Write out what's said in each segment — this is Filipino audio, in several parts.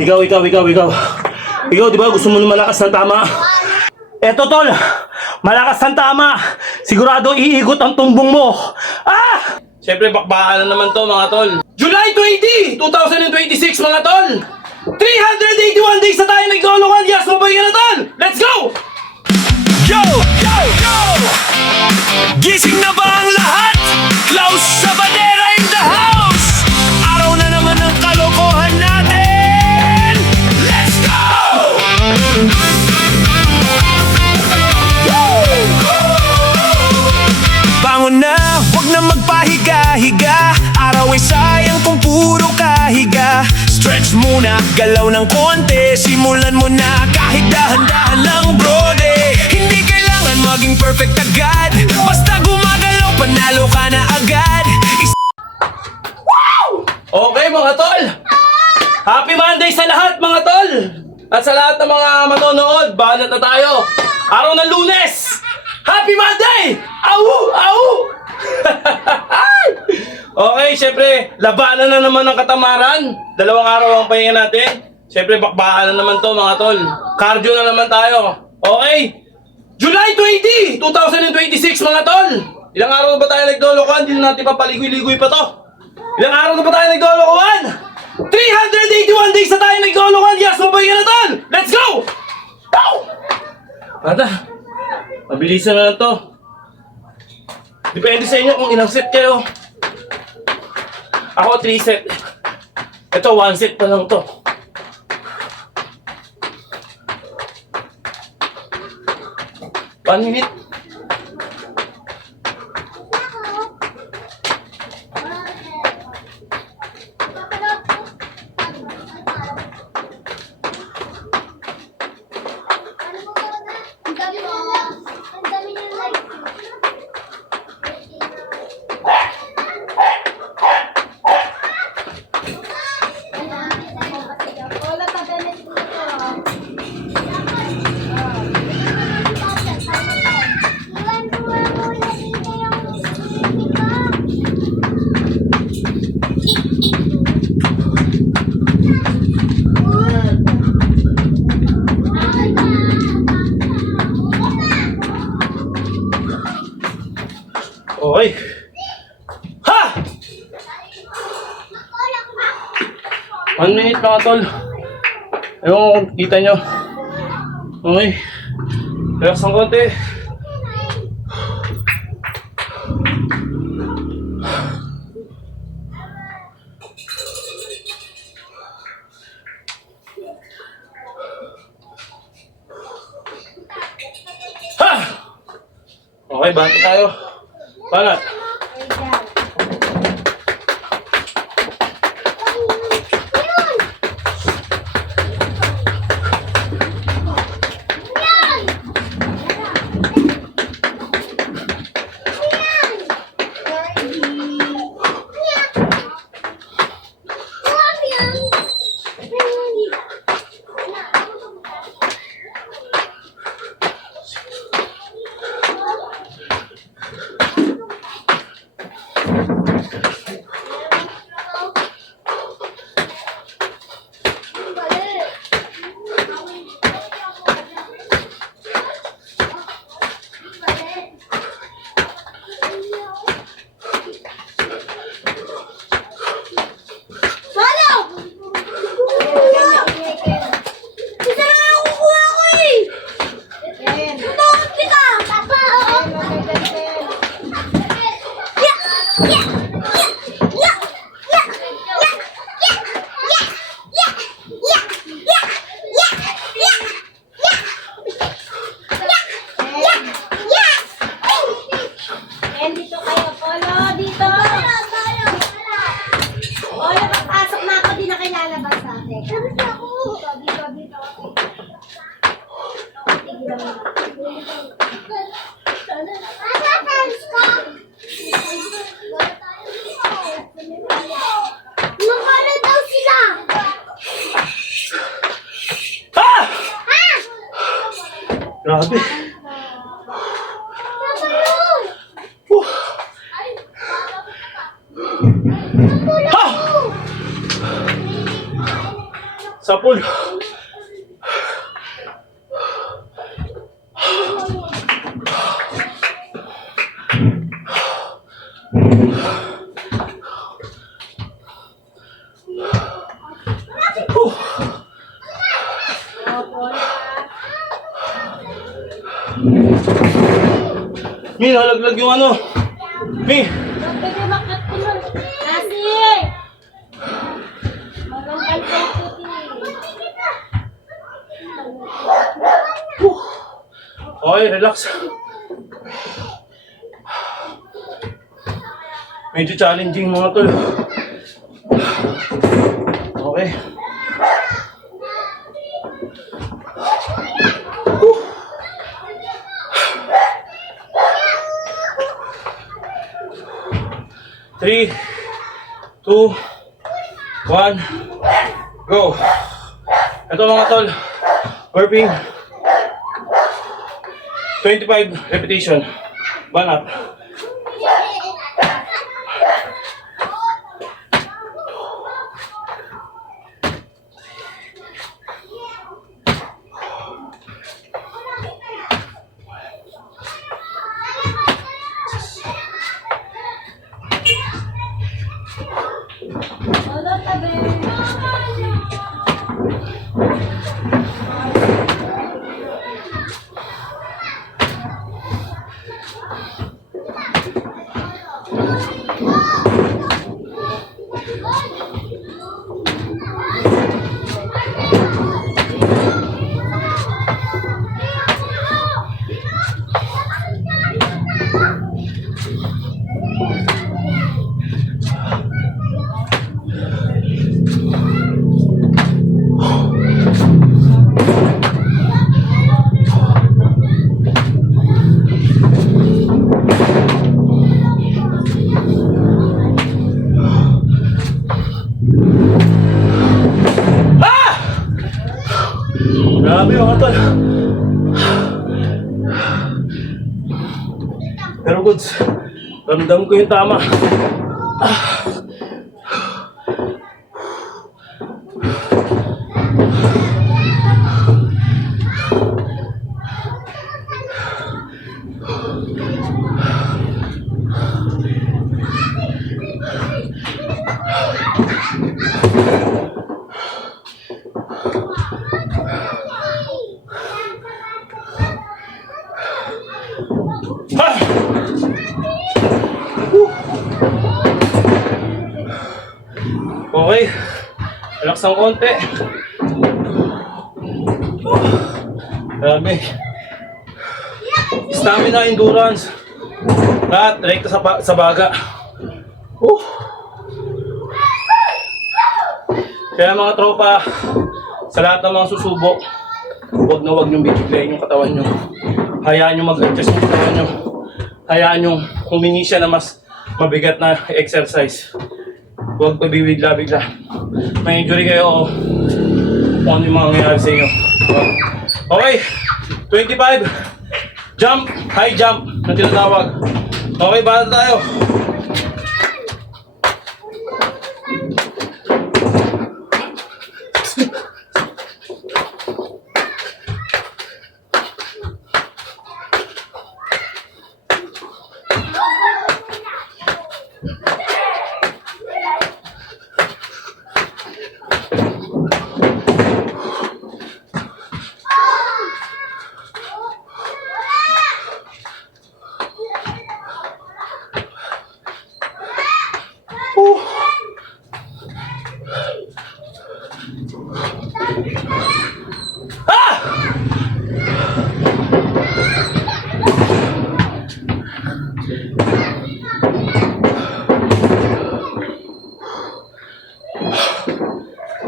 Ikaw. Ikaw, di ba gusto mo ng malakas ng tama? Eto, tol. Malakas ng tama. Sigurado iikot ang tumbong mo. Ah! Siyempre, bakbakan na naman to, mga tol. July 20, 2026, mga tol. 381 days na tayo naglolokan. Yes, mabay ka na, tol. Let's go! Yo! Gising na ba ang lahat? Klaus Sabadera in the house! Araw na naman ng kalokohan natin! Let's go! Bangon na, huwag na magpahiga-higa. Araw ay sayang kung puro kahiga. Stretch muna, galaw ng konti. Simulan mo na kahit dahan-dahan lang, brode. Hindi kailangan maging perfect agad. Basta gumagalaw, panalo ka na agad. Okay, mga tol. Happy Monday sa lahat, mga tol. At sa lahat ng mga manonood, banat na tayo. Araw ng Lunes. Happy Monday! Au! Okay, syempre, labanan na naman ng katamaran. 2 araw ang pahinga natin. Syempre, bakbakan na naman to, mga tol. Cardio na naman tayo. Okay? July 20, 2026, mga tol. Ilang araw na ba tayo naglolokohan? Hindi na natin papaligoy-ligoy pa to. Ilang araw na ba tayo naglolokohan? 381 days na tayo naglolokohan. Yes, mabay ka na, tol. Let's go! Pow! Bata, mabilisan na lang to. Depende sa inyo kung ilang set kayo. Ako 3 set. Ito 1 set pa lang to. One minute. Okay. Ha! 1 minute, mga tol. Ewan ko kung kita nyo. Okay. Relax ng konti. Ha! Okay, bante tayo. Banat. Grabe. Sa pool. Mi, nalaglag yung ano. Mi! Pwede makat ko nun. Kasi! Magandang Okay, relax. Medyo challenging mga tol. Okay. Three, 2, 1, go! Ito mga tol, burping, 25 repetition, banat. Olo, tabi. Grabe mga tol. Pero goods, ramdam ko yung tama. Ah! Okay, relax ng konti. Grabe. Stamina, endurance. Lahat, direkta sa baga. Kaya mga tropa, sa lahat ng mga susubok, huwag na huwag niyong bibiglayin yung katawan niyo. Hayaan nyo mag-adjust yung katawan nyo. Hayaan nyo humingi siya na mas mabigat na exercise. Huwag pabibigla-bigla. May injury kayo o kung ano yung mga nangyayari sa inyo. Okay, 25. Jump, high jump na tinatawag. Okay, bata tayo.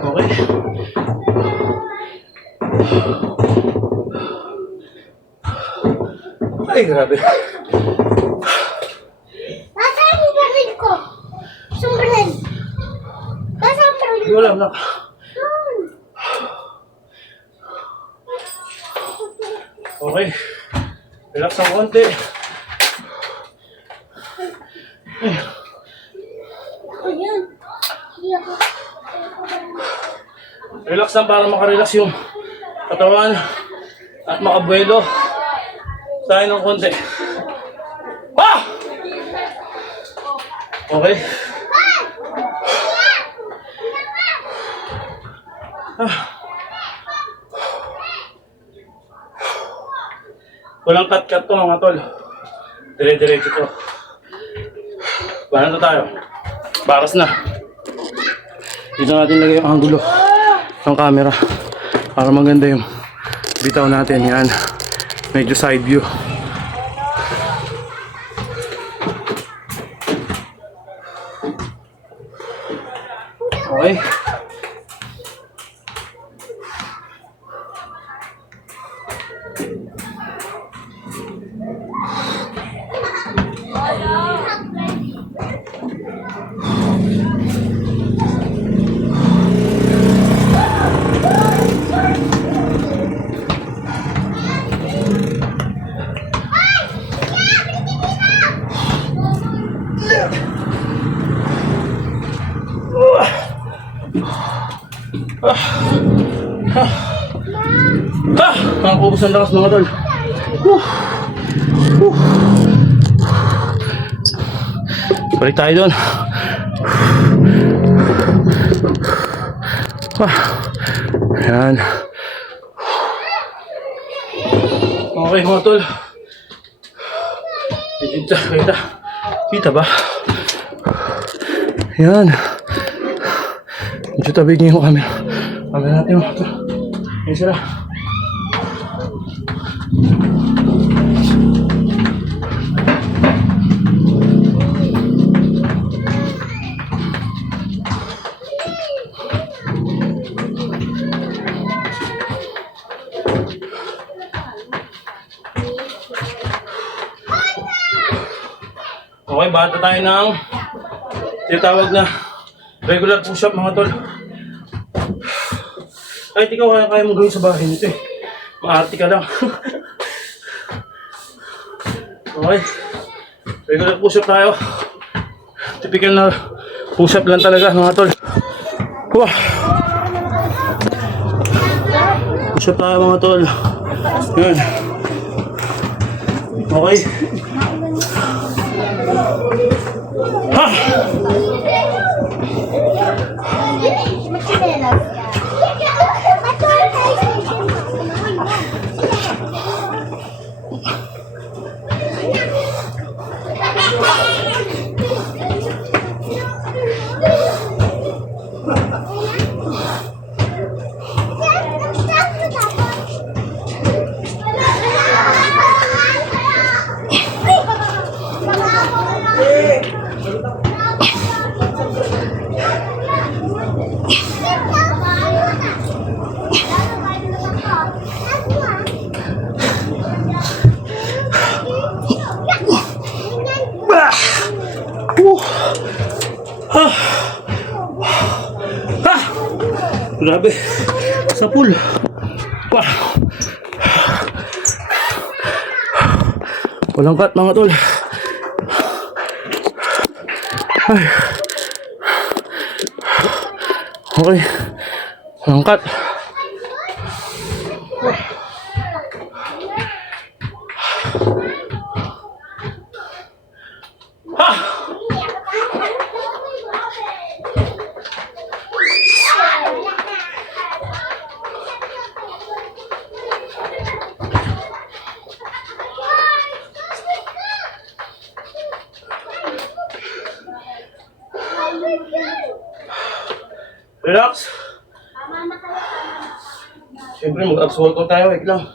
Okay. Ay, grabe. Nasaan yung baril ko? Saan baril? Nasaan baril ko? Wala, wala. Okay. Relax ng konti. Ayan. Relax lang para makarelax yung katawan at makabuelo tayo ng konti. Ah! Okay. Ah. Walang cut-cut to mga tol. Dire-diretso to. Bahan na tayo. Baras na. Dito natin lagay yung angulo ng camera para maganda yung bitaw natin. Yan. Medyo side view. Okay. Nakakubos ang lakas mga tol. Balik tayo doon. Ayan. Okay mga tol. Kita ba? Ayan. Medyo tabig niyo yung camera. Camera natin mga tol. Ayan sila. Okay, bata tayo ng tinatawag na regular push-up mga tol. Kahit ikaw kaya mo gawin sa bahay nito eh. Maarte ka lang. Okay. Regular push-up tayo. Typical na push-up lang talaga mga tol. Wah. Push-up tayo mga tol. Yun. Okay. Ha! Grabe. Sa pool. Wah. Walang cut mga tol. Ay. Okay. Walang cut. Relax. Siyempre mag-abs workout tayo. Wait lang.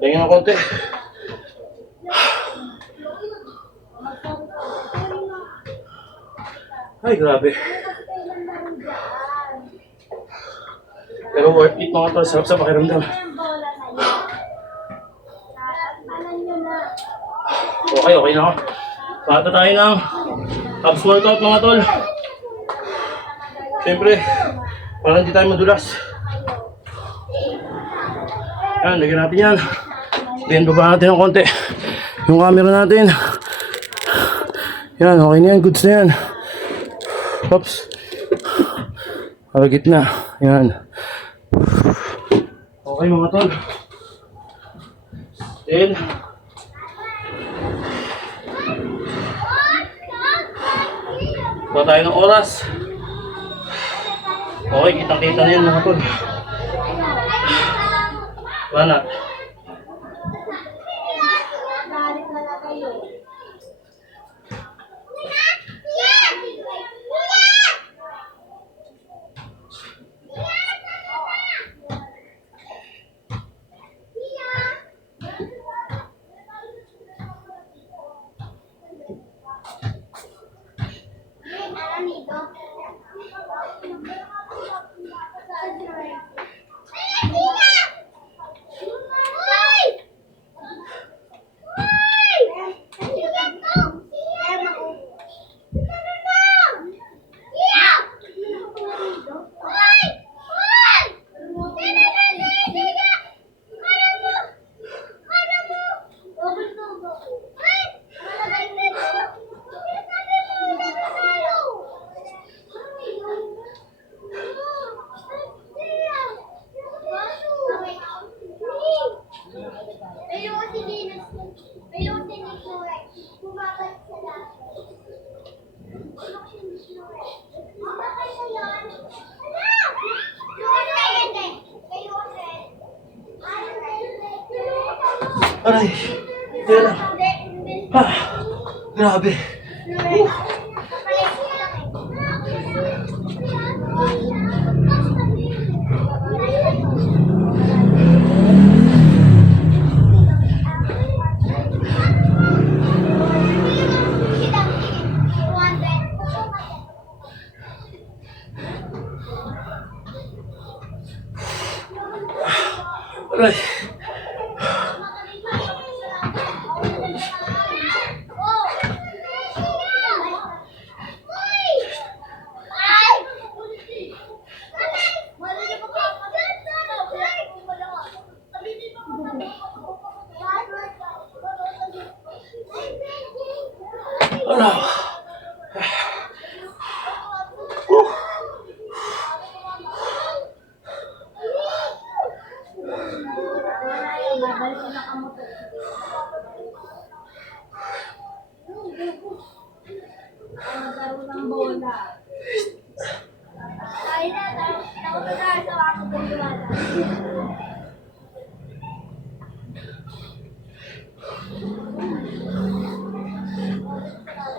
Tingin ng konti. Ay, grabe. Pero worth it mga tol. Sarap sa pakiramdam. Okay na ako. Bata tayo ng abs workout mga tol. Siyempre, para hindi tayo madulas. Yan, lagyan natin yan. Then, baba natin ng konti. Yung camera natin. Yan, okay na yan. Goods na yan. Oops. Para gitna. Yan. Okay mga tol. Then, kuha tayo ng oras. Okay, kitang-kita na yan mga tol. Wala. Aray, yan lang. Grabe. Aray. Aray.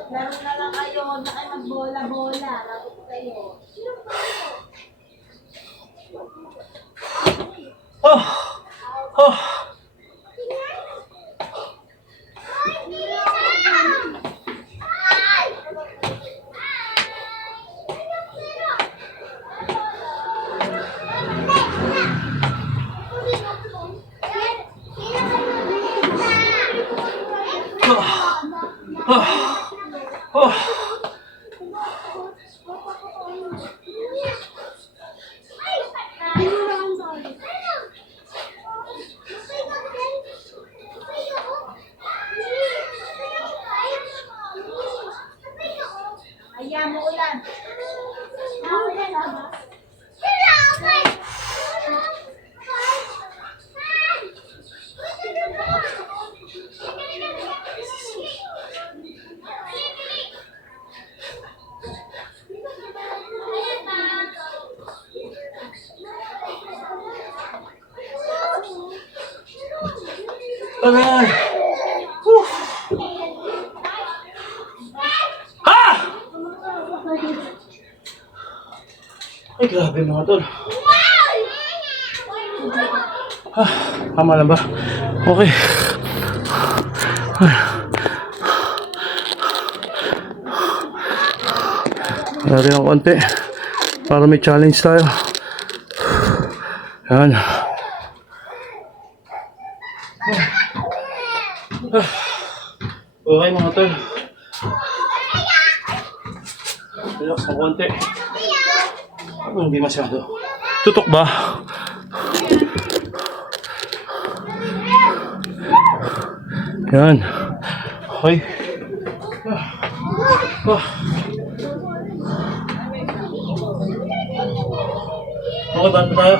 Laro na lang kayo, huwag na kayo magbola-bola. Laro po kayo. Oh! Oh! Oh! Ayan mo ulan. Aray! Whew! Ha! Ay, grabe mga tol. Tama na ba? Okay. Natin ng konti para may challenge tayo. Yan. Okay mga tol. Relax ng konti. Hindi masyado. Tutok ba? Yan. Okay. Okay, banda tayo.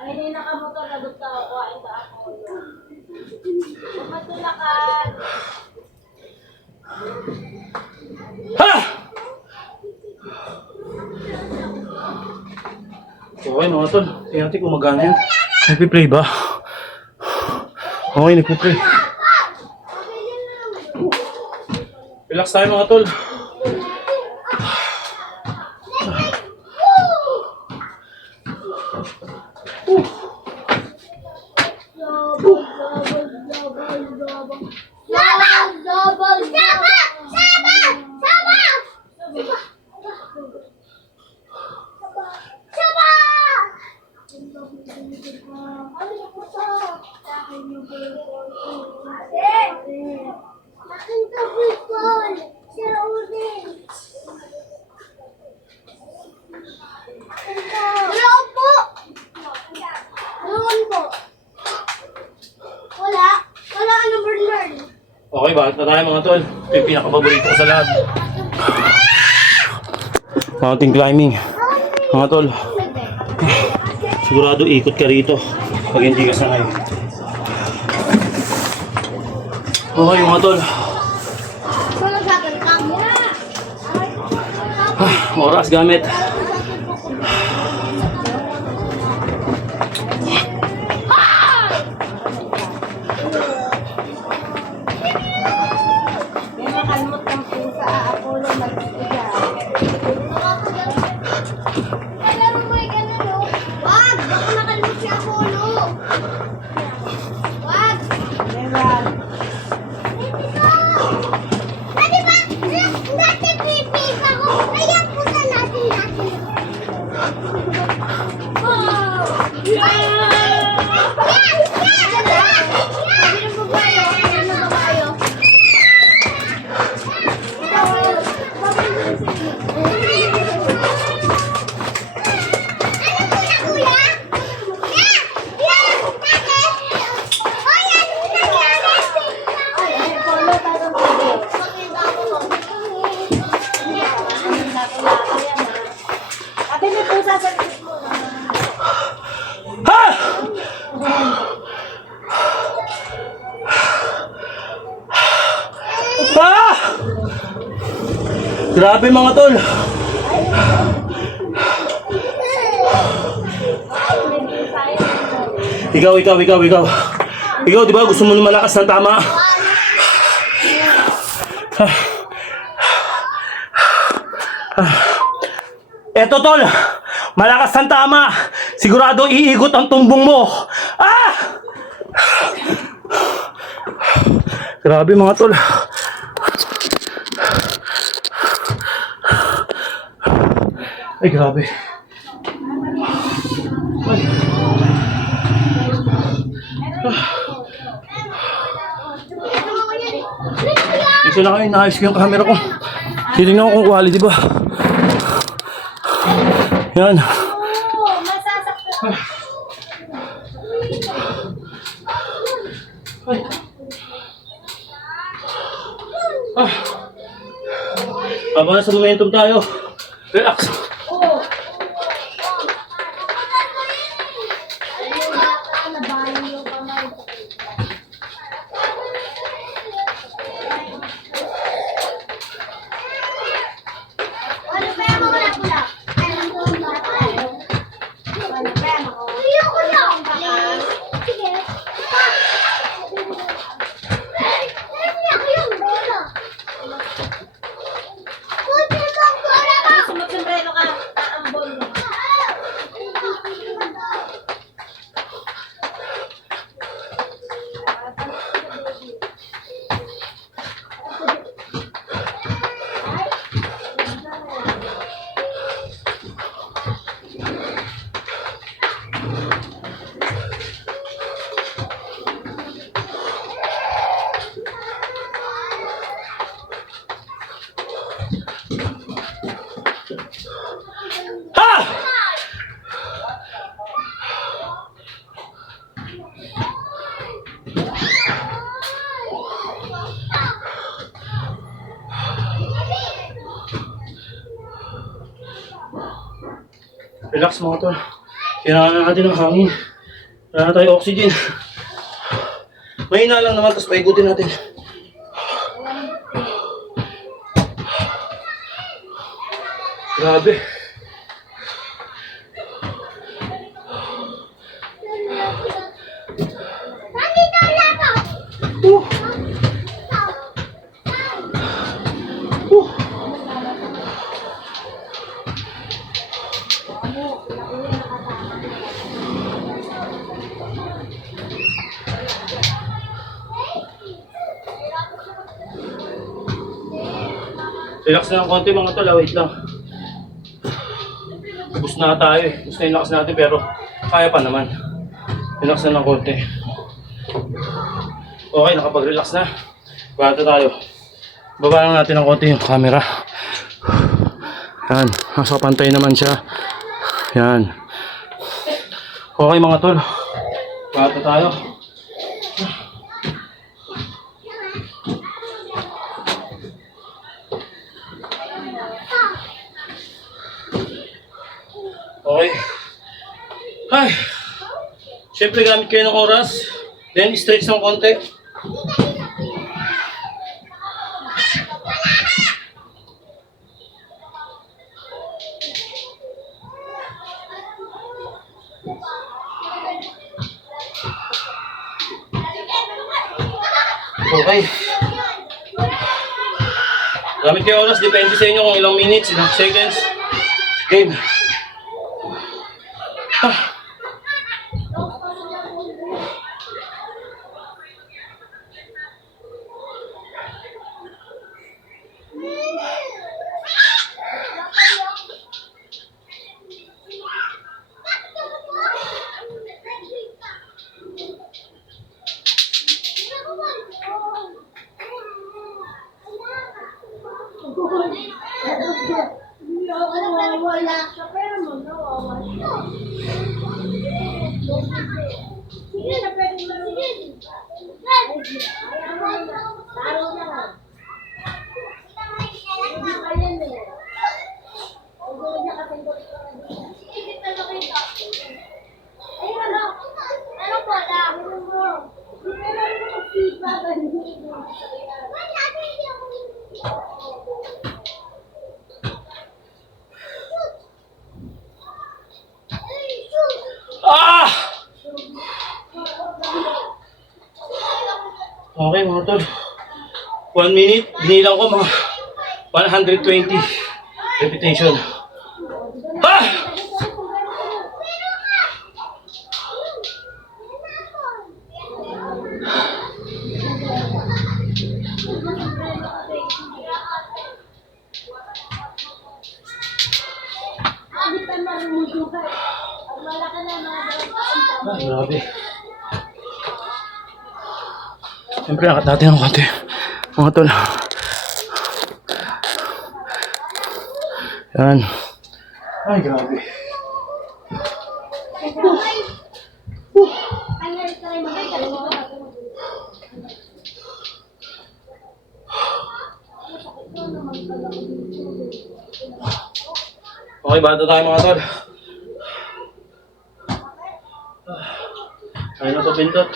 Ay, hindi nakamotor na doon ka ako. Ay, ka ako. Matulakan. Ha! Okay mga tol, tingnan natin kung magana yan. Nagpiplay ba? Okay, nagpiplay. Relax tayo mga tol. Akin to people! Sir Odin! Akin to! Wala po! Ewan po! Wala! Wala ano, Bernard? Okay, bakit na tayo mga tol? Ito yung pinakapaborito ko sa lahat. Mountain climbing. Mga tol, sigurado ikot ka rito pag hindi ka sanay. Okay mga tol, Wala sa akin kamo. oras gamit. May makalmot ng pusa. Apollo mag-iiga. Alam mo may ganun, no? Wag! Baka makalimut si Apollo! Wag! Meron. Pwede ba? Dati pipis ako. Kaya pusa natin natin. Oh! Yan! Sabi ng babayo. Sabi ng babayo. Ano po na, kuya? Yan! Yan! Ate! Oh, yan! Nangyari! Ay, Apollo, tarong tayo. Ate, may pusa sa likod mo. Ha! Ah! Grabe mga tol. Ikaw. Ikaw, di ba gusto mo lumalakas ng tama? Eto tol, malakas ng tama. Sigurado iikot ang tumbong mo. Ah! Grabe mga tol. Ay, grabe. Ay. Isa na kayo, naayos ko yung camera ko. Titignan ko kung quality ba. Yan. Oo, masasaktan. Habang nasa momentum tayo. Relax. Ano pa yung mga wala-wala? Ayoko na! Sige. Sumagsombrero ka. Aambon mo. Ha! Relax mga tol. Kailangan natin ng hangin. Wala na tayo oxygen. Mahina lang naman, tapos paikutin natin. Grabe. Nandito lang ako. Relax na ng konti mga tol, wait lang. Ubus na tayo eh. Ubus na yung lakas natin pero kaya pa naman. Relax na ng konti. Okay, nakapag-relax na. Bata tayo. Baba lang natin ng konti yung camera. Yan, nasa pantay naman siya. Yan. Okay mga tol. Bata tayo. Okay. Ay. Siyempre gamit kayo ng oras. Then stretch ng konti. Okay. Gamit kayo oras. Depende sa inyo kung ilang minutes, ilang seconds. Game. Ah. Wala ka pero mo nawawala. Sige na pwede mo. Sige. Taro na. Ay, ano? Ano po lang? Ah! Okay mga tol. 1 minute, binilang ko mga 120 repetition. Ah! Ay, grabe. Siyempre, nakat natin ang konti. Mga tol. Yan. Ay, grabe. Okay, bata tayo mga tol. Ayun na to, pintot.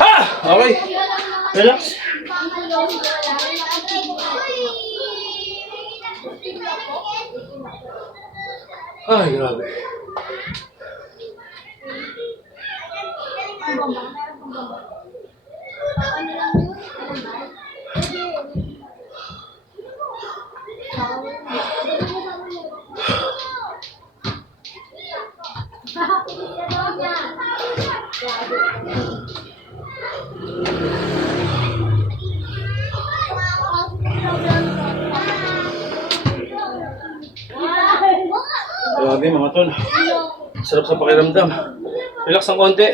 Ha! Okay. Relax. Ay, grabe. bomba? Meron pang bomba. Ano lang yun? Grabe mga tol. Sarap sa pakiramdam. Relax ng konti.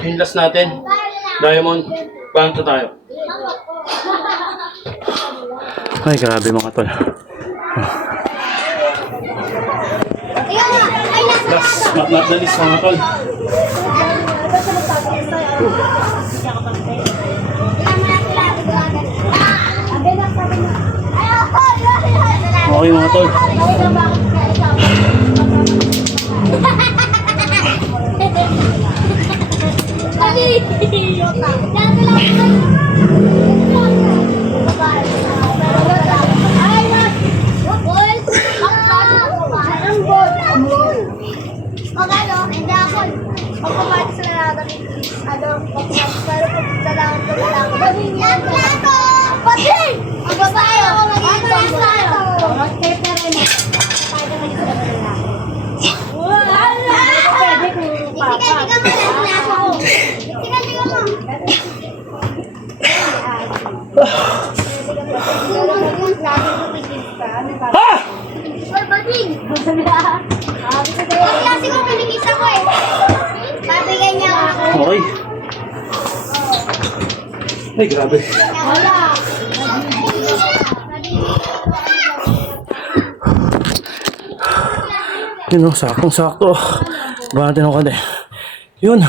Yung last natin. Diamond. Banto tayo. Ay, grabe mga tol. Last, not the least mga tol. Okay mga tol. Ha! Kasi ko pinikisa ko eh. Babigyan niya ako. Okay. Ay, grabe. Wala. Yun o, saktong-sakto. Ba natin ako kanil. Yun.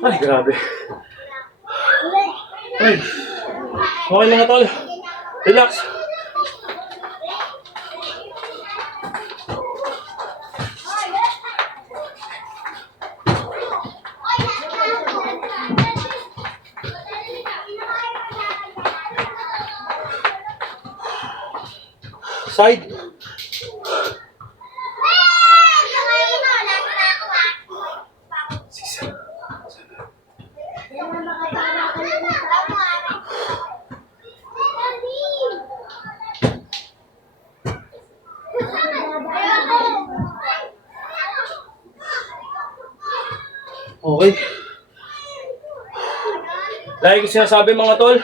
Ay, grabe. Ay. Okay mga tol. Relax. Side. Okay. Lagi ko sinasabi mga tol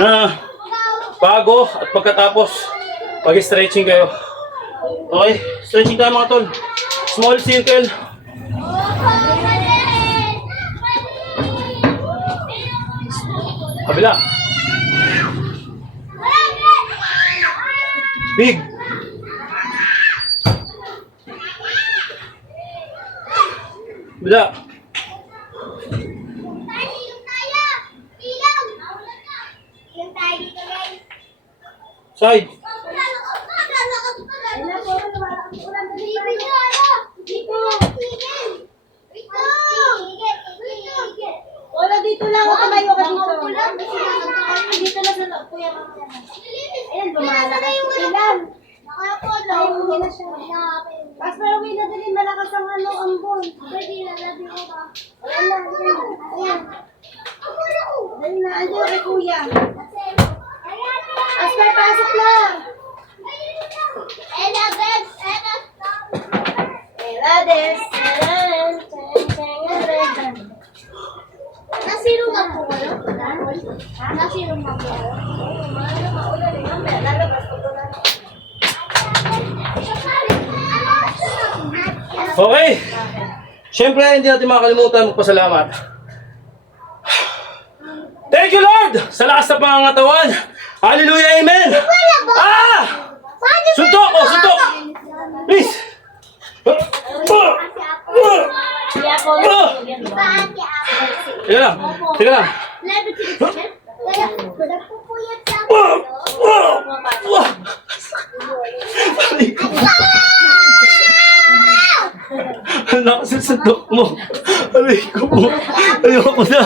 na bago at pagkatapos mag-stretching kayo. Okay? Stretching tayo mga tol. Small circle. Kabila. Big. Kabila. Side. Wala dito lang ako tumayo ka dito. Dito na sa loob, kuya. Ayan, bumala ka. Ilan? Ayun na siya. Pas pero may nadalhin malakas ang ambon. Pwede na, labi ko ba? Ayan lang, ayan. Dali na, andyo kay kuya. Asper, pasok na. Nasiro nga po kayo? Nasiro nga po kayo? Okay. Siyempre, hindi natin makakalimutan magpasalamat. Thank you, Lord! Sa lakas ng pangangatawan. Hallelujah, amen! Ah! Suntok! Oh, suntok! Please! Teka lang. Teka lang. Nagpupuyat sa ako. Ang lakas ng suntok mo. Aray ko po. Ayoko na.